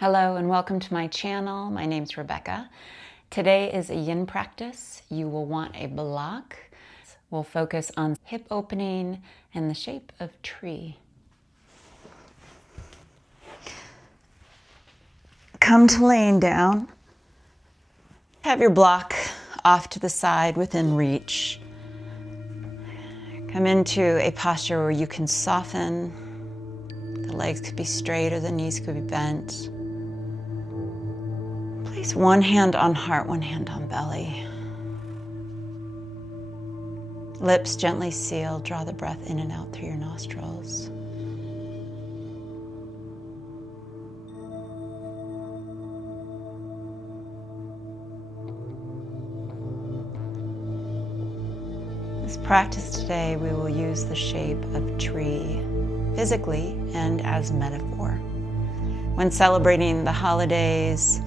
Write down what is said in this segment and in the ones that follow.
Hello and welcome to my channel. My name's Rebecca. Today is a yin practice. You will want a block. We'll focus on hip opening and the shape of tree. Come to laying down. Have your block off to the side within reach. Come into a posture where you can soften. The legs could be straight or the knees could be bent. Place one hand on heart, one hand on belly. Lips gently sealed. Draw the breath in and out through your nostrils. This practice today, we will use the shape of tree physically and as metaphor. When celebrating the holidays,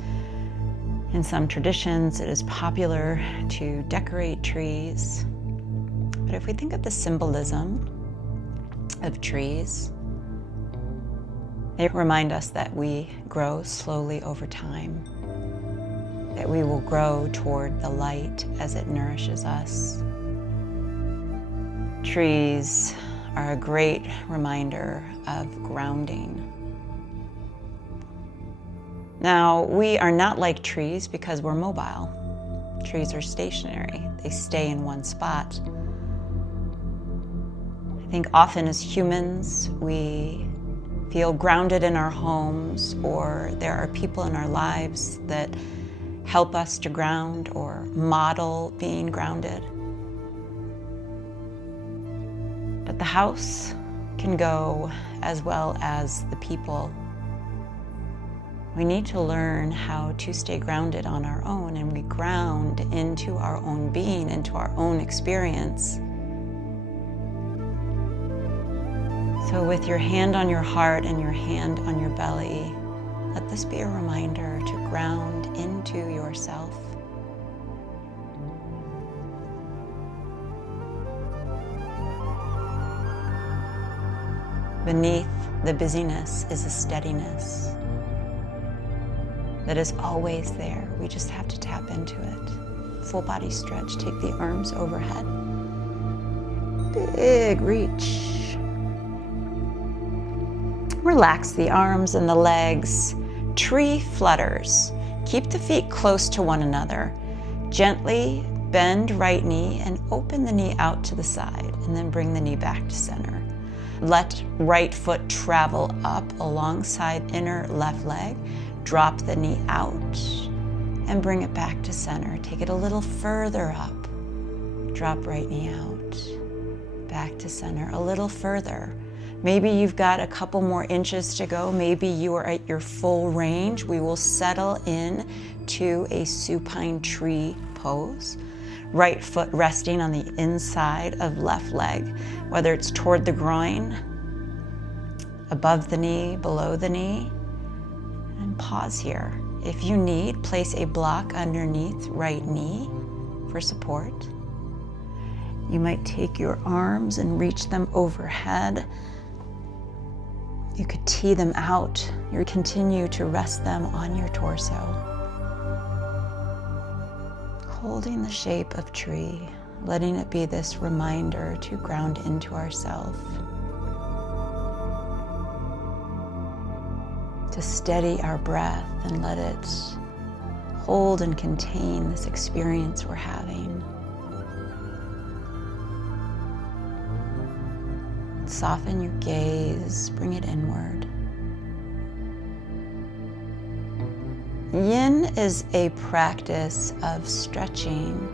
in some traditions, it is popular to decorate trees. But if we think of the symbolism of trees, they remind us that we grow slowly over time, that we will grow toward the light as it nourishes us. Trees are a great reminder of grounding. Now, we are not like trees because we're mobile. Trees are stationary. They stay in one spot. I think often as humans, we feel grounded in our homes, or there are people in our lives that help us to ground or model being grounded. But the house can go as well as the people. We need to learn how to stay grounded on our own, and we ground into our own being, into our own experience. So with your hand on your heart and your hand on your belly, let this be a reminder to ground into yourself. Beneath the busyness is a steadiness that is always there. We just have to tap into it. Full body stretch. Take the arms overhead. Big reach. Relax the arms and the legs. Tree flutters. Keep the feet close to one another. Gently bend right knee and open the knee out to the side, and then bring the knee back to center. Let right foot travel up alongside inner left leg. Drop the knee out and bring it back to center. Take it a little further up. Drop right knee out. Back to center. A little further. Maybe you've got a couple more inches to go. Maybe you are at your full range. We will settle in to a supine tree pose. Right foot resting on the inside of left leg, whether it's toward the groin, above the knee, below the knee. And pause here. If you need, place a block underneath right knee for support. You might take your arms and reach them overhead. You could tee them out. You continue to rest them on your torso. Holding the shape of tree, letting it be this reminder to ground into ourselves. To steady our breath and let it hold and contain this experience we're having. Soften your gaze, bring it inward. Yin is a practice of stretching.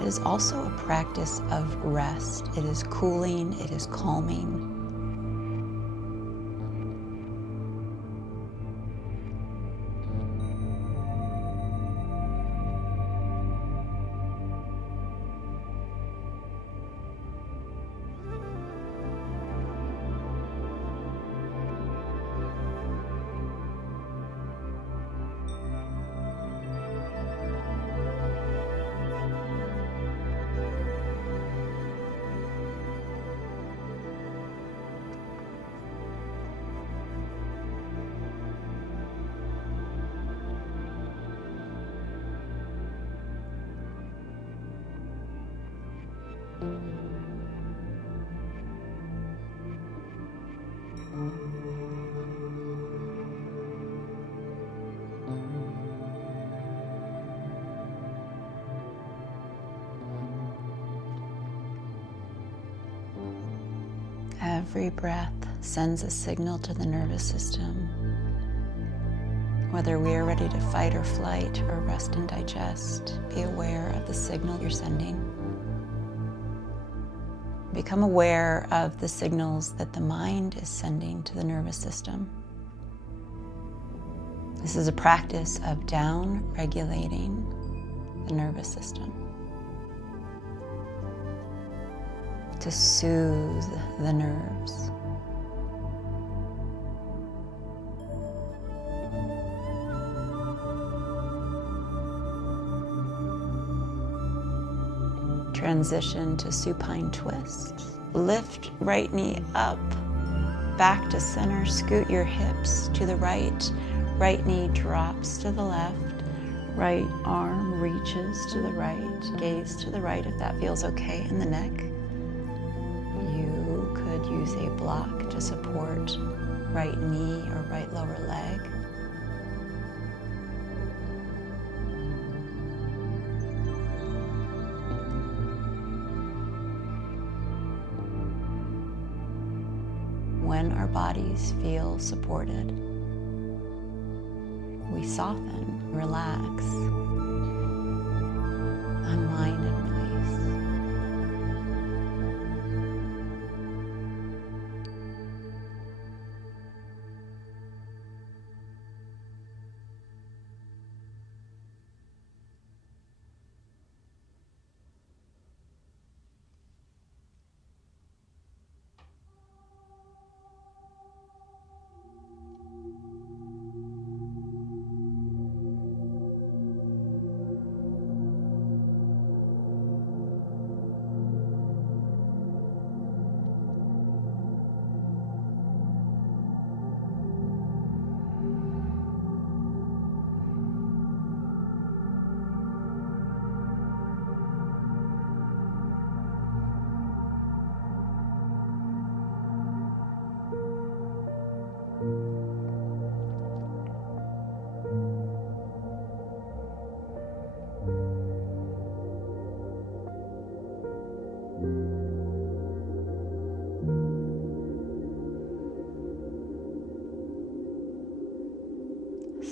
It is also a practice of rest. It is cooling, it is calming. Every breath sends a signal to the nervous system. Whether we are ready to fight or flight or rest and digest, be aware of the signal you're sending. Become aware of the signals that the mind is sending to the nervous system. This is a practice of down-regulating the nervous system to soothe the nerves. Transition to supine twist. Lift right knee up, back to center. Scoot your hips to the right. Right knee drops to the left. Right arm reaches to the right. Gaze to the right if that feels okay in the neck. You could use a block to support right knee or right lower leg. When our bodies feel supported, we soften, relax, unwind, and release.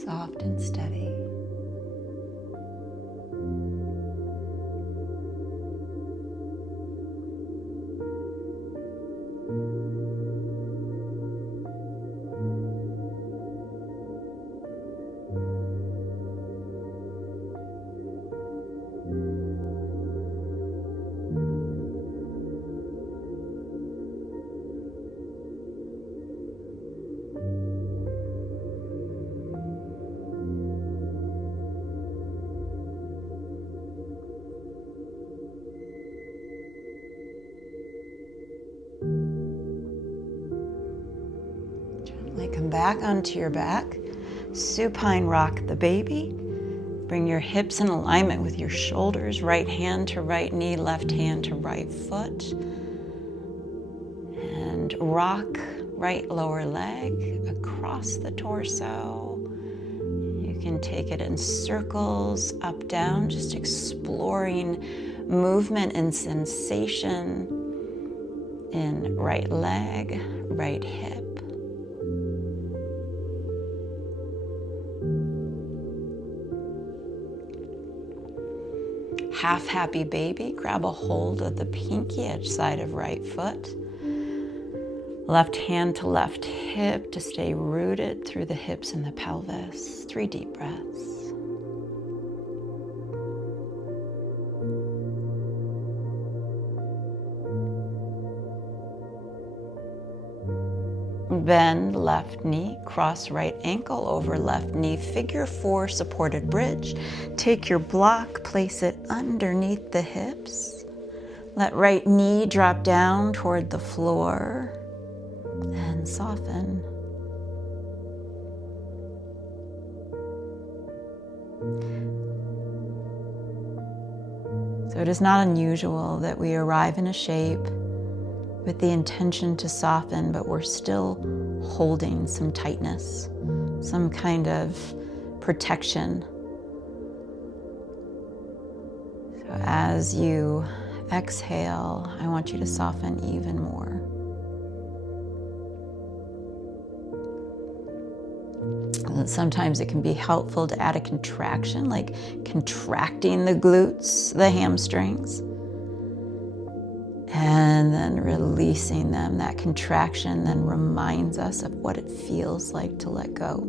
Soft and steady. Come back onto your back. Supine rock the baby. Bring your hips in alignment with your shoulders. Right hand to right knee, left hand to right foot. And rock right lower leg across the torso. You can take it in circles, up, down, just exploring movement and sensation in right leg, right hip. Half happy baby, grab a hold of the pinky edge side of right foot. Left hand to left hip to stay rooted through the hips and the pelvis. 3 deep breaths. Bend left knee, cross right ankle over left knee, figure 4 supported bridge. Take your block, place it underneath the hips. Let right knee drop down toward the floor and soften. So it is not unusual that we arrive in a shape with the intention to soften, but we're still holding some tightness, some kind of protection. So as you exhale, I want you to soften even more. And sometimes it can be helpful to add a contraction, like contracting the glutes, the hamstrings, and then releasing them. That contraction then reminds us of what it feels like to let go.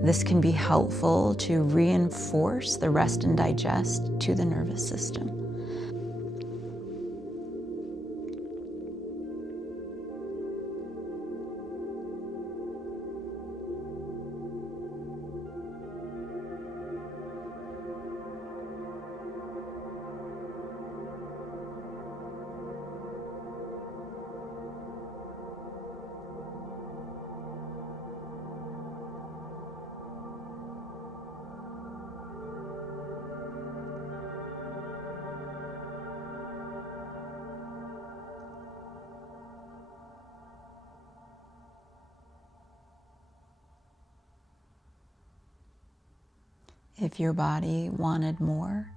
This can be helpful to reinforce the rest and digest to the nervous system. If your body wanted more,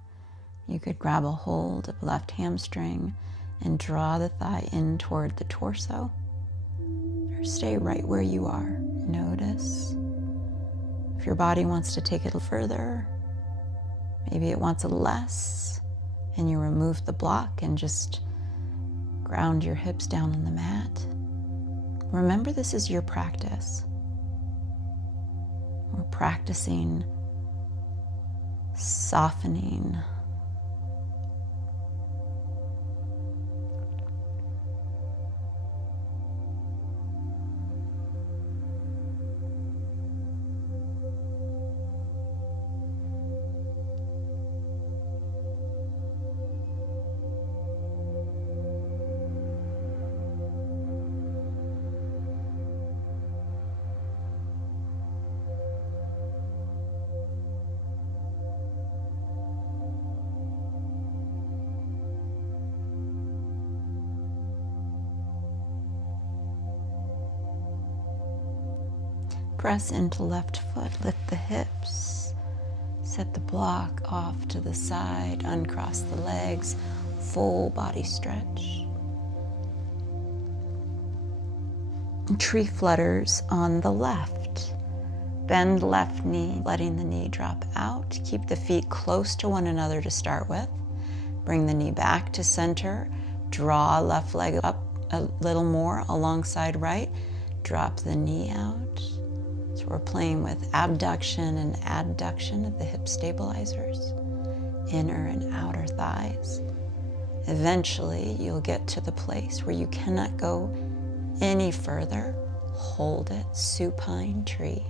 you could grab a hold of left hamstring and draw the thigh in toward the torso, or stay right where you are. Notice if your body wants to take it a little further, maybe it wants a less, and you remove the block and just ground your hips down on the mat. Remember, this is your practice. We're practicing softening. Press into left foot, lift the hips, set the block off to the side, uncross the legs, full body stretch. Tree flutters on the left. Bend left knee, letting the knee drop out. Keep the feet close to one another to start with. Bring the knee back to center. Draw left leg up a little more alongside right. Drop the knee out. So we're playing with abduction and adduction of the hip stabilizers, inner and outer thighs. Eventually, you'll get to the place where you cannot go any further. Hold it, supine tree.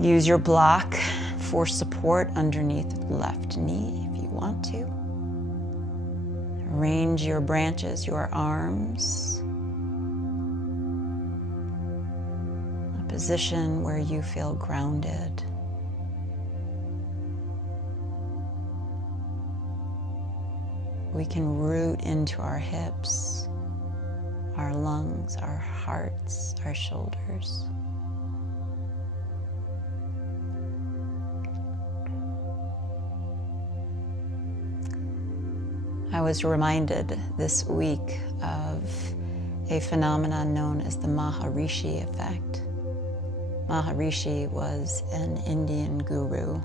Use your block for support underneath the left knee if you want to. Arrange your branches, your arms. Position where you feel grounded. We can root into our hips, our lungs, our hearts, our shoulders. I was reminded this week of a phenomenon known as the Maharishi effect. Maharishi was an Indian guru.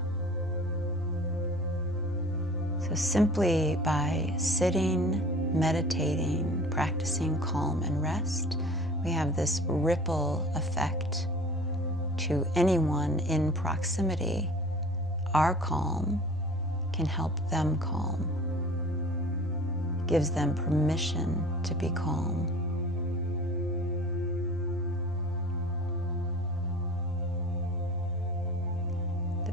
So simply by sitting, meditating, practicing calm and rest, we have this ripple effect to anyone in proximity. Our calm can help them calm. Gives them permission to be calm.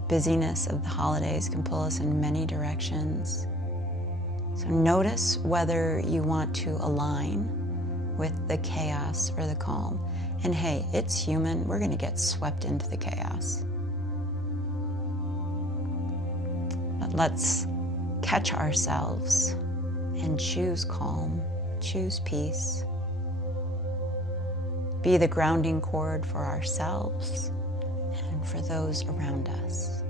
Busyness of the holidays can pull us in many directions. So notice whether you want to align with the chaos or the calm. And hey, it's human. We're going to get swept into the chaos. But let's catch ourselves and choose calm, choose peace. Be the grounding cord for ourselves and for those around us.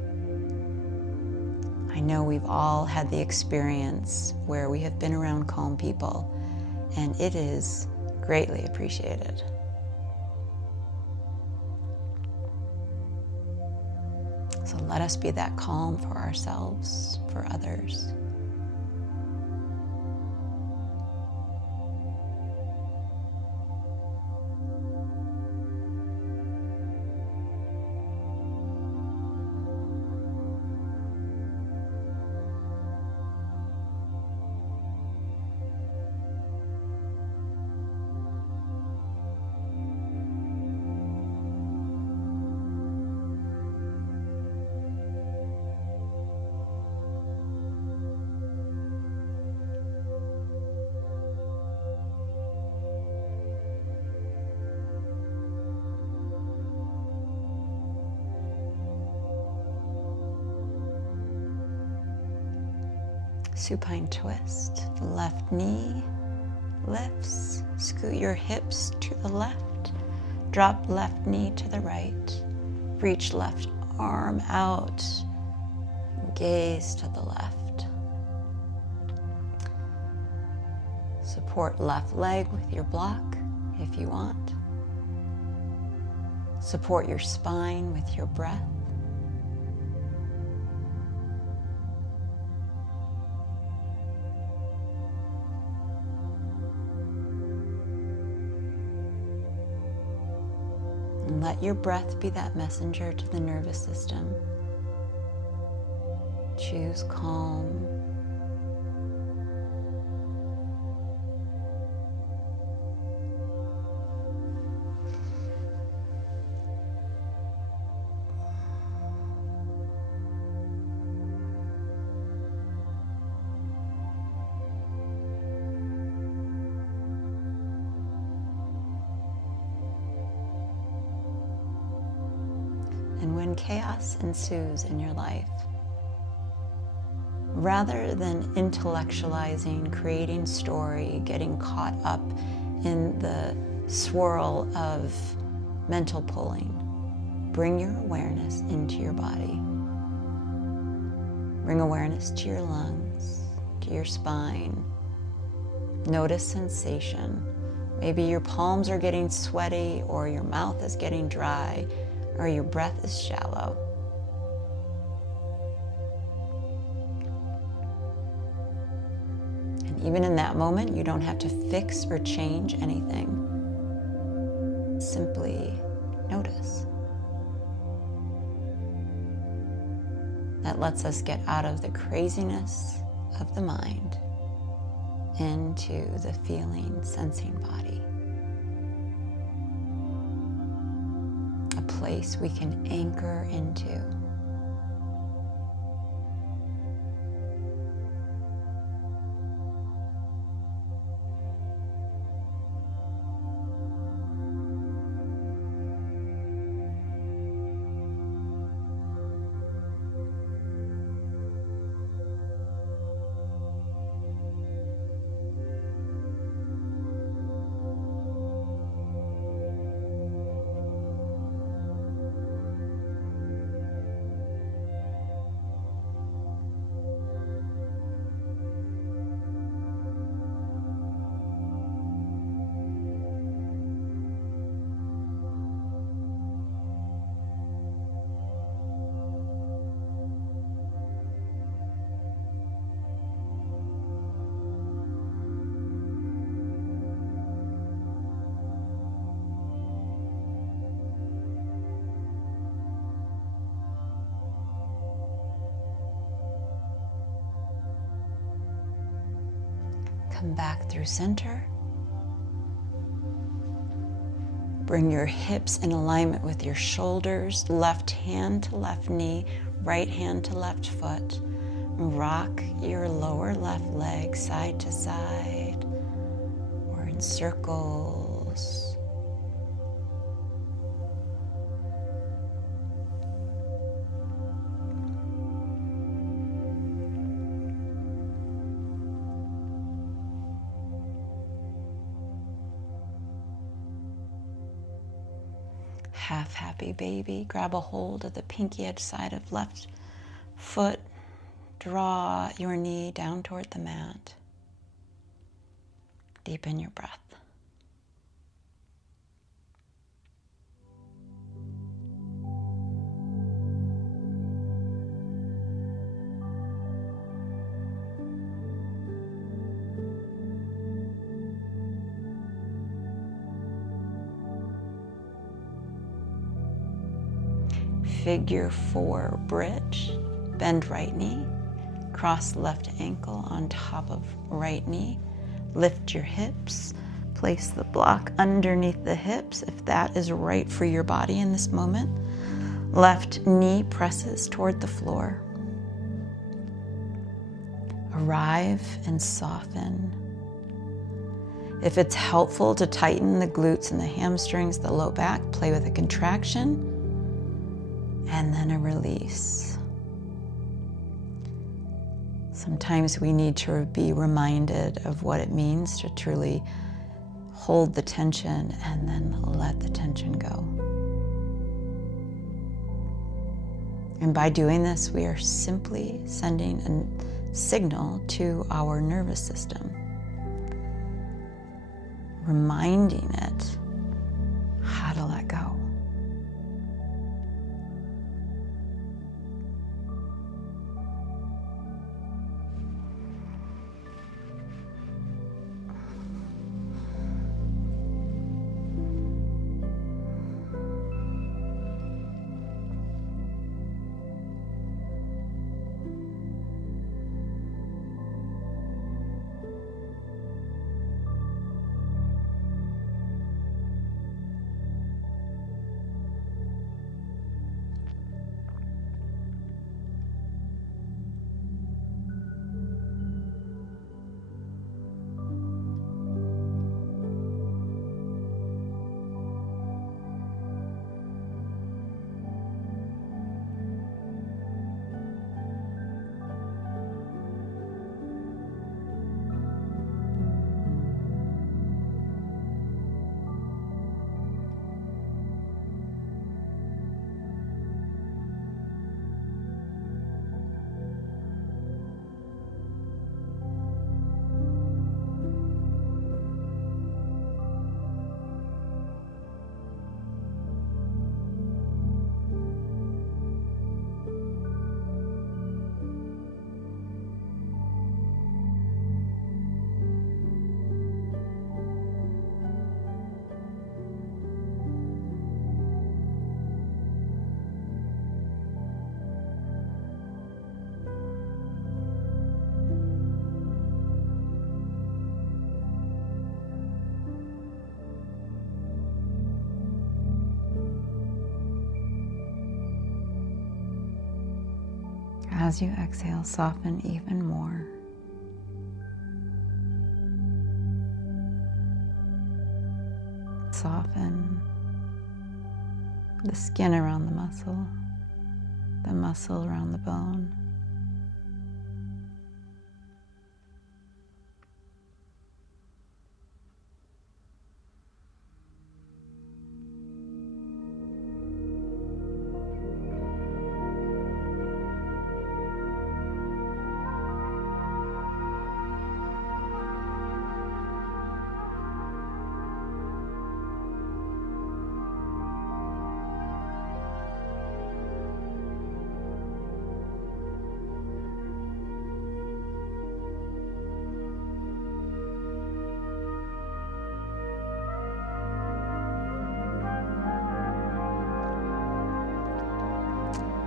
I know we've all had the experience where we have been around calm people, and it is greatly appreciated. So let us be that calm for ourselves, for others. Supine twist. The left knee lifts. Scoot your hips to the left. Drop left knee to the right. Reach left arm out. Gaze to the left. Support left leg with your block if you want. Support your spine with your breath. And let your breath be that messenger to the nervous system. Choose calm. And when chaos ensues in your life, rather than intellectualizing, creating story, getting caught up in the swirl of mental pulling, bring your awareness into your body. Bring awareness to your lungs, to your spine. Notice sensation. Maybe your palms are getting sweaty, or your mouth is getting dry, or your breath is shallow. And even in that moment, you don't have to fix or change anything. Simply notice. That lets us get out of the craziness of the mind into the feeling, sensing body. A place we can anchor into. Come back through center. Bring your hips in alignment with your shoulders, left hand to left knee, right hand to left foot. Rock your lower left leg side to side or in circles. Half happy baby. Grab a hold of the pinky edge side of left foot. Draw your knee down toward the mat. Deepen your breath. figure 4 bridge. Bend right knee, cross left ankle on top of right knee. Lift your hips, place the block underneath the hips if that is right for your body in this moment. Left knee presses toward the floor. Arrive and soften. If it's helpful to tighten the glutes and the hamstrings, the low back, play with a contraction and then a release. Sometimes we need to be reminded of what it means to truly hold the tension and then let the tension go. And by doing this, we are simply sending a signal to our nervous system, reminding it how to let go. As you exhale, soften even more. Soften the skin around the muscle around the bone.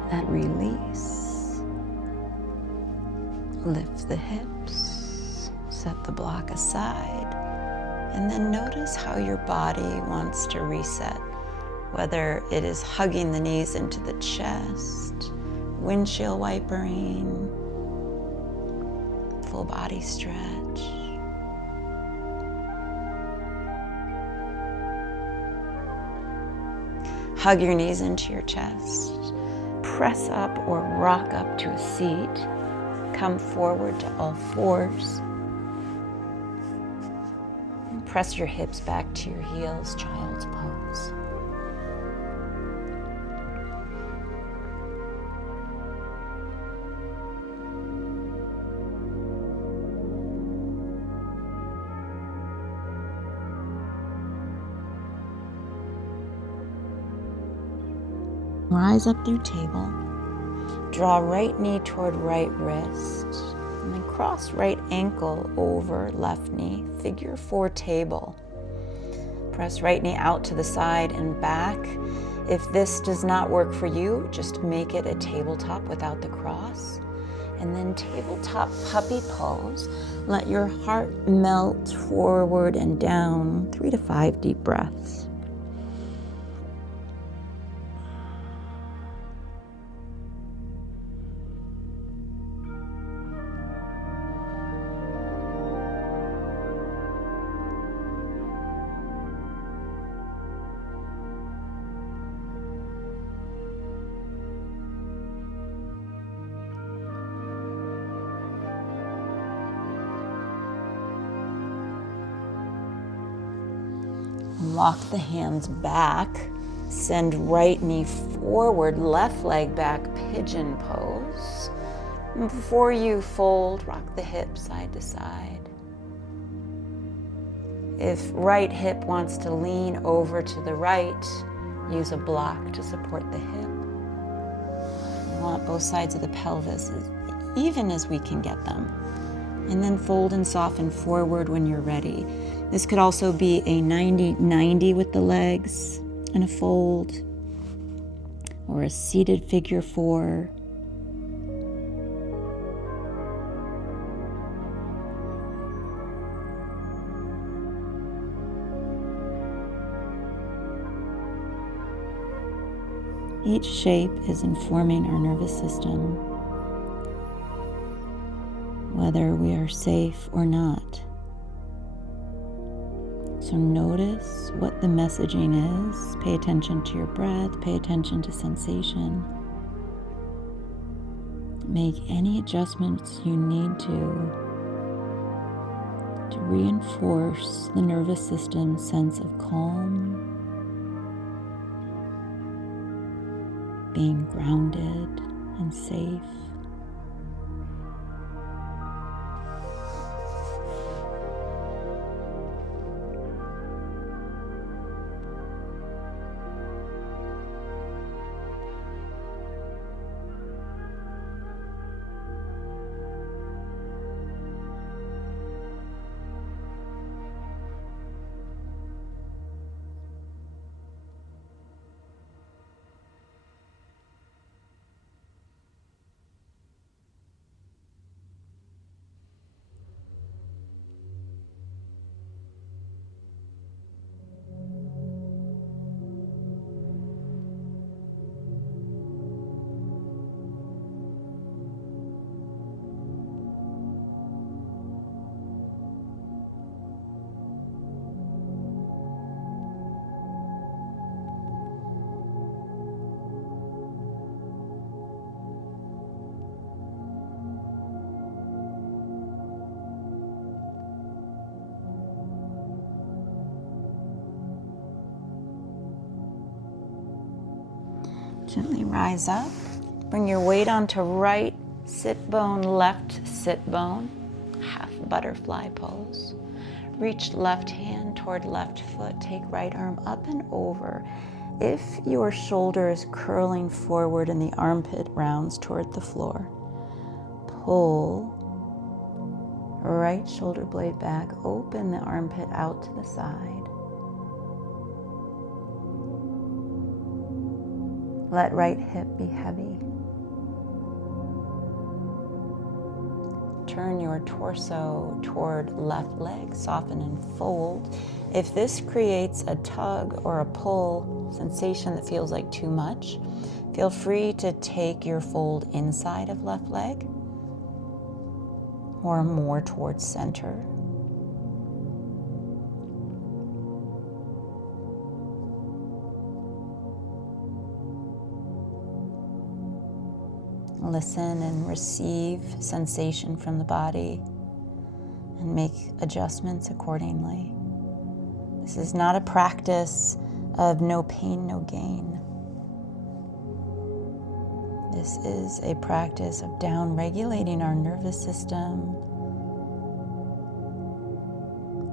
That release. Lift the hips, set the block aside, and then notice how your body wants to reset. Whether it is hugging the knees into the chest, windshield wipering, full body stretch. Hug your knees into your chest. Press up or rock up to a seat. Come forward to all fours. And press your hips back to your heels, child's pose. Rise up through table. Draw right knee toward right wrist. And then cross right ankle over left knee. Figure 4 table. Press right knee out to the side and back. If this does not work for you, just make it a tabletop without the cross. And then tabletop puppy pose. Let your heart melt forward and down. 3 to 5 deep breaths. Lock the hands back. Send right knee forward, left leg back, pigeon pose. And before you fold, rock the hip side to side. If right hip wants to lean over to the right, use a block to support the hip. You want both sides of the pelvis as even as we can get them. And then fold and soften forward when you're ready. This could also be a 90-90 with the legs and a fold, or a seated figure 4. Each shape is informing our nervous system, whether we are safe or not. So notice what the messaging is. Pay attention to your breath. Pay attention to sensation. Make any adjustments you need to reinforce the nervous system's sense of calm, being grounded and safe. Gently rise up. Bring your weight onto right sit bone, left sit bone. Half butterfly pose. Reach left hand toward left foot. Take right arm up and over. If your shoulder is curling forward and the armpit rounds toward the floor, pull right shoulder blade back. Open the armpit out to the side. Let right hip be heavy. Turn your torso toward left leg, soften and fold. If this creates a tug or a pull sensation that feels like too much, feel free to take your fold inside of left leg or more towards center. Listen and receive sensation from the body and make adjustments accordingly. This is not a practice of no pain, no gain. This is a practice of down-regulating our nervous system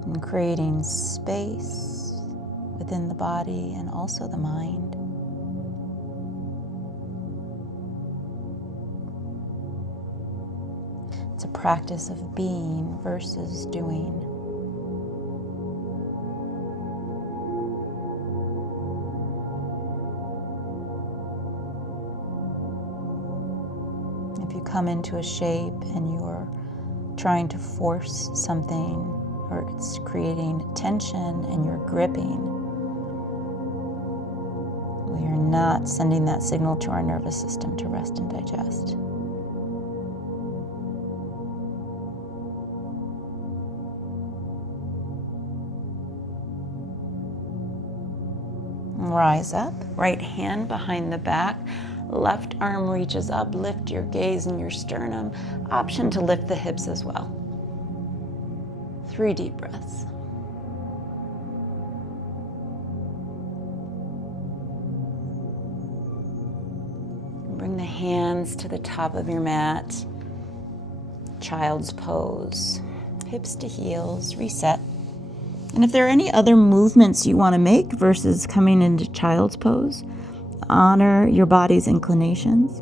and creating space within the body and also the mind. It's a practice of being versus doing. If you come into a shape and you're trying to force something, or it's creating tension and you're gripping, we are not sending that signal to our nervous system to rest and digest. Rise up, right hand behind the back, left arm reaches up, lift your gaze and your sternum. Option to lift the hips as well. 3 deep breaths. Bring the hands to the top of your mat. Child's pose. Hips to heels, reset. And if there are any other movements you want to make versus coming into child's pose, honor your body's inclinations,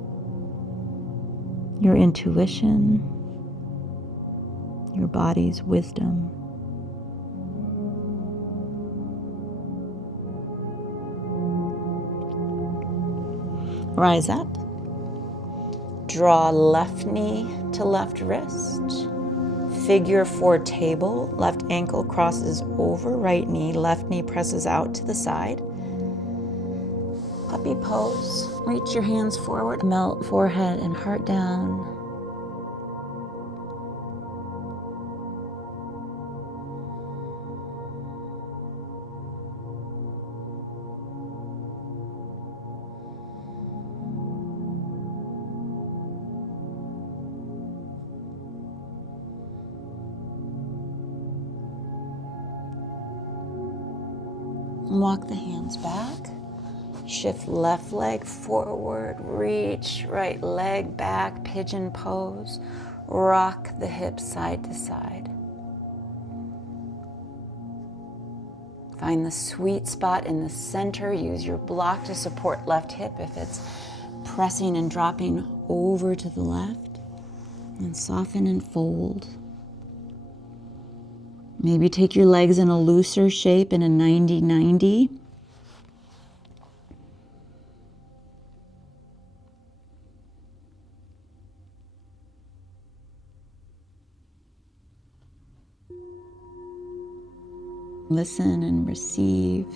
your intuition, your body's wisdom. Rise up. Draw left knee to left wrist. Figure 4 table. Left ankle crosses over right knee. Left knee presses out to the side. Puppy pose. Reach your hands forward. Melt forehead and heart down. Walk the hands back. Shift left leg forward. Reach right leg back. Pigeon pose. Rock the hips side to side. Find the sweet spot in the center. Use your block to support left hip if it's pressing and dropping over to the left. And soften and fold. Maybe take your legs in a looser shape in a 90-90. Listen and receive.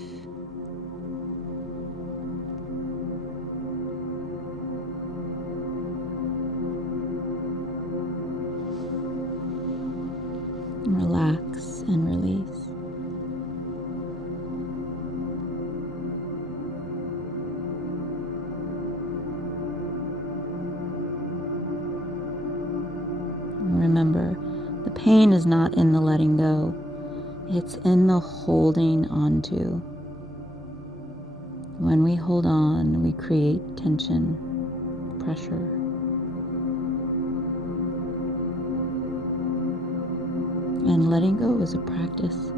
Relax and release. Remember, the pain is not in the letting go. It's in the holding onto. When we hold on, we create tension, pressure. And letting go is a practice.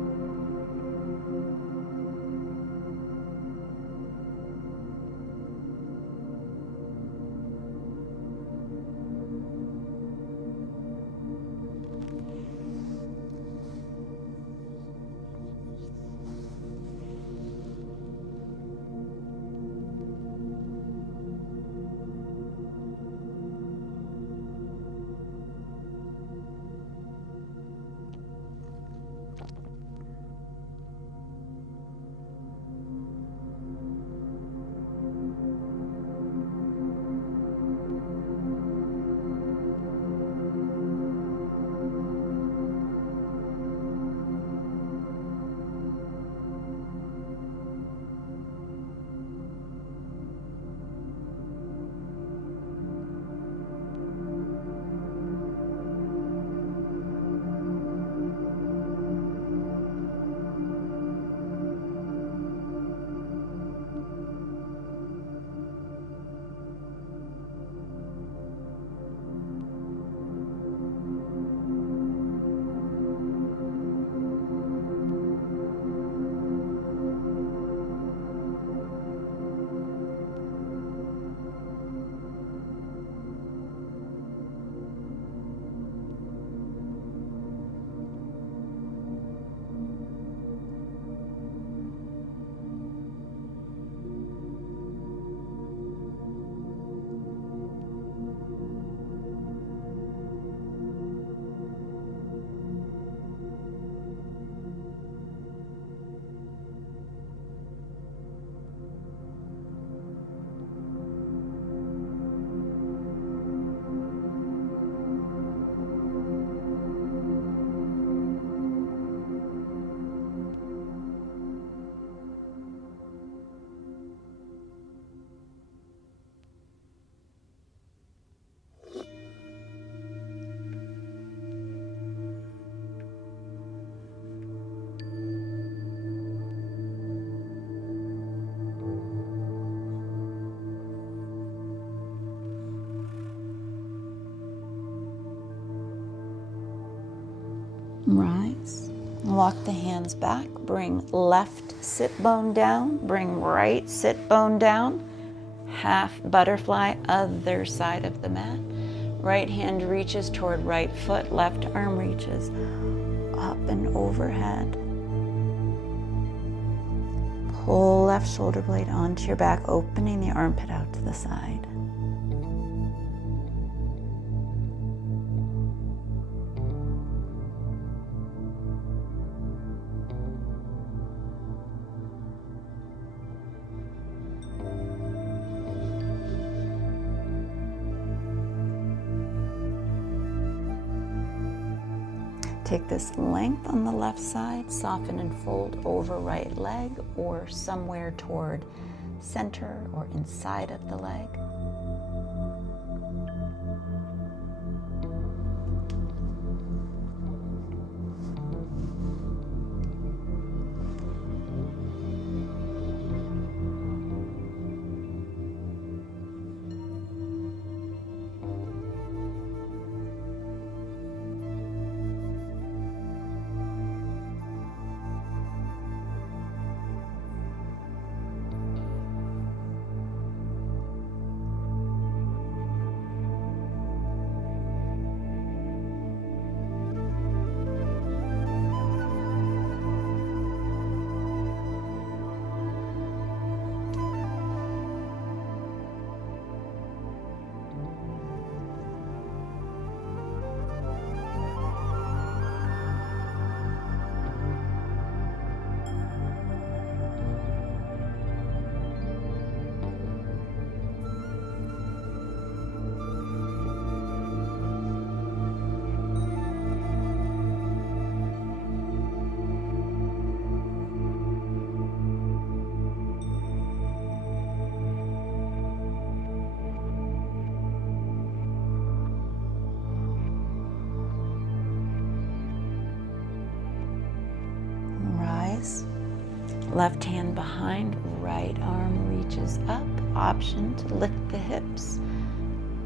Rise. Walk the hands back. Bring left sit bone down. Bring right sit bone down. Half butterfly, other side of the mat. Right hand reaches toward right foot. Left arm reaches up and overhead. Pull left shoulder blade onto your back, opening the armpit out to the side. Take this length on the left side, soften and fold over right leg or somewhere toward center or inside of the leg. Left hand behind, right arm reaches up. Option to lift the hips,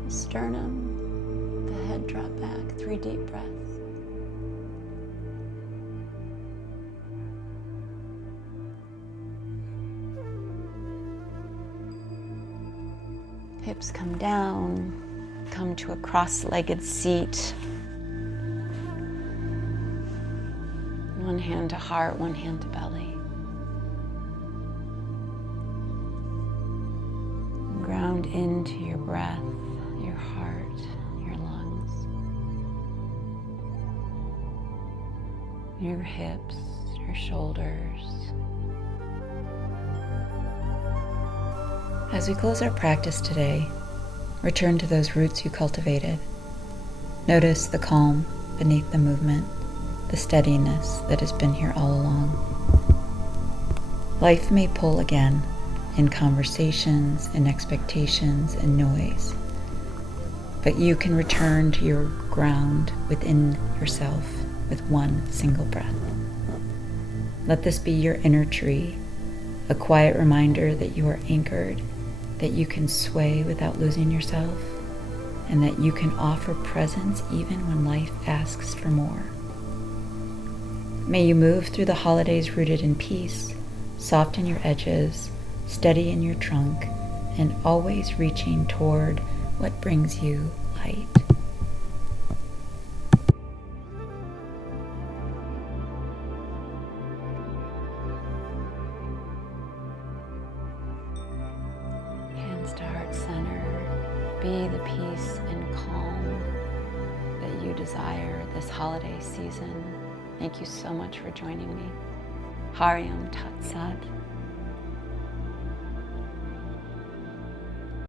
sternum, the head drop back. 3 deep breaths. Hips come down, come to a cross-legged seat. One hand to heart, one hand to belly. Ground into your breath, your heart, your lungs, your hips, your shoulders. As we close our practice today, return to those roots you cultivated. Notice the calm beneath the movement, the steadiness that has been here all along. Life may pull again, in conversations, in expectations, and noise. But you can return to your ground within yourself with one single breath. Let this be your inner tree, a quiet reminder that you are anchored, that you can sway without losing yourself, and that you can offer presence even when life asks for more. May you move through the holidays rooted in peace, soft in your edges, steady in your trunk, and always reaching toward what brings you light. Hands to heart center. Be the peace and calm that you desire this holiday season. Thank you so much for joining me. Hariam Tat Sat.